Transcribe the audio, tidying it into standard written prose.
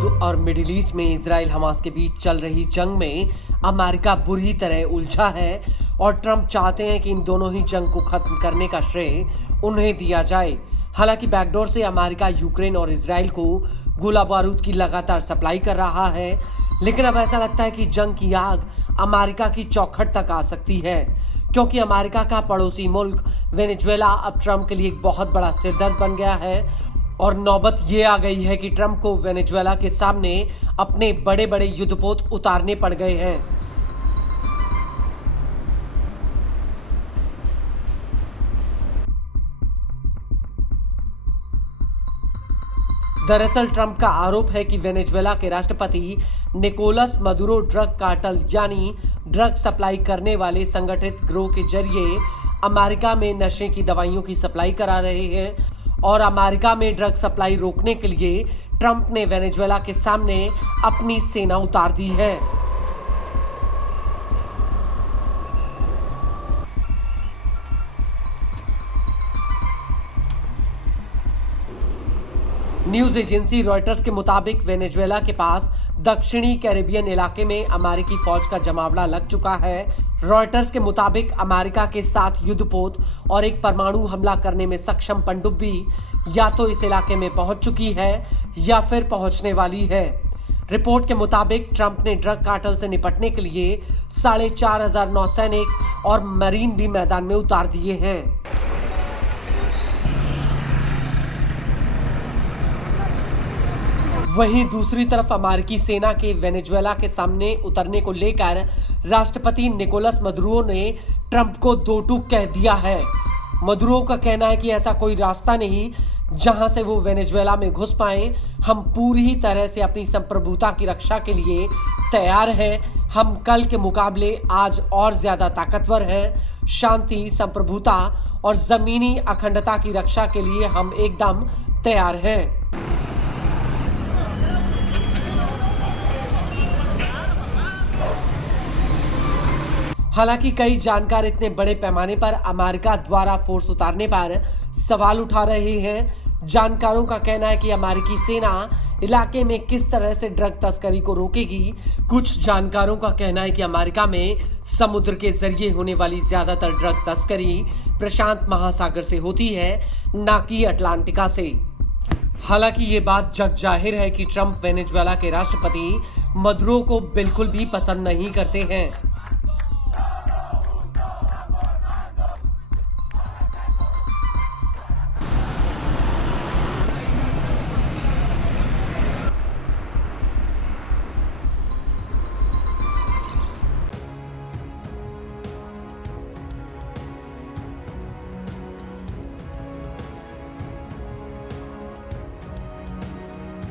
युद्ध और middle east में इजराइल हमास के बीच चल रही जंग में अमेरिका बुरी तरह उलझा है और ट्रंप चाहते हैं कि इन दोनों ही जंग को खत्म करने का श्रेय उन्हें दिया जाए। हालांकि बैकडोर से अमेरिका यूक्रेन और इजराइल को गोला बारूद की लगातार सप्लाई कर रहा है, लेकिन अब ऐसा लगता है कि जंग की आग अमेरिका की चौखट तक आ सकती है, क्योंकि अमेरिका का पड़ोसी मुल्क वेनेजुएला अब ट्रंप के लिए एक बहुत बड़ा सिरदर्द बन गया है और नौबत ये आ गई है कि ट्रंप को वेनेजुएला के सामने अपने बड़े बड़े युद्धपोत उतारने पड़ गए हैं। दरअसल ट्रंप का आरोप है कि वेनेजुएला के राष्ट्रपति निकोलस मदुरो ड्रग कार्टेल यानी ड्रग सप्लाई करने वाले संगठित गिरोह के जरिए अमेरिका में नशे की दवाइयों की सप्लाई करा रहे हैं और अमेरिका में ड्रग सप्लाई रोकने के लिए ट्रंप ने वेनेजुएला के सामने अपनी सेना उतार दी है। न्यूज एजेंसी रॉयटर्स के मुताबिक वेनेजुएला के पास दक्षिणी कैरेबियन इलाके में अमेरिकी फौज का जमावड़ा लग चुका है। रॉयटर्स के मुताबिक अमेरिका के 7 युद्धपोत और एक परमाणु हमला करने में सक्षम पनडुब्बी या तो इस इलाके में पहुंच चुकी है या फिर पहुंचने वाली है। रिपोर्ट के मुताबिक ट्रंप ने ड्रग कार्टेल से निपटने के लिए 4,500 नौसैनिक और मरीन भी मैदान में उतार दिए हैं। वहीं दूसरी तरफ अमेरिकी सेना के वेनेजुएला के सामने उतरने को लेकर राष्ट्रपति निकोलस मदुरो ने ट्रंप को दो टूक कह दिया है। मदुरो का कहना है कि ऐसा कोई रास्ता नहीं जहां से वो वेनेजुएला में घुस पाए। हम पूरी तरह से अपनी संप्रभुता की रक्षा के लिए तैयार हैं। हम कल के मुकाबले आज और ज्यादा ताकतवर हैं। शांति, संप्रभुता और जमीनी अखंडता की रक्षा के लिए हम एकदम तैयार हैं। हालांकि कई जानकार इतने बड़े पैमाने पर अमेरिका द्वारा फोर्स उतारने पर सवाल उठा रहे हैं। जानकारों का कहना है कि अमेरिकी सेना इलाके में किस तरह से ड्रग तस्करी को रोकेगी। कुछ जानकारों का कहना है कि अमेरिका में समुद्र के जरिए होने वाली ज्यादातर ड्रग तस्करी प्रशांत महासागर से होती है, न कि अटलांटिका से। हालांकि ये बात जग जाहिर है कि ट्रंप वेनेजुएला के राष्ट्रपति मदुरो को बिल्कुल भी पसंद नहीं करते हैं।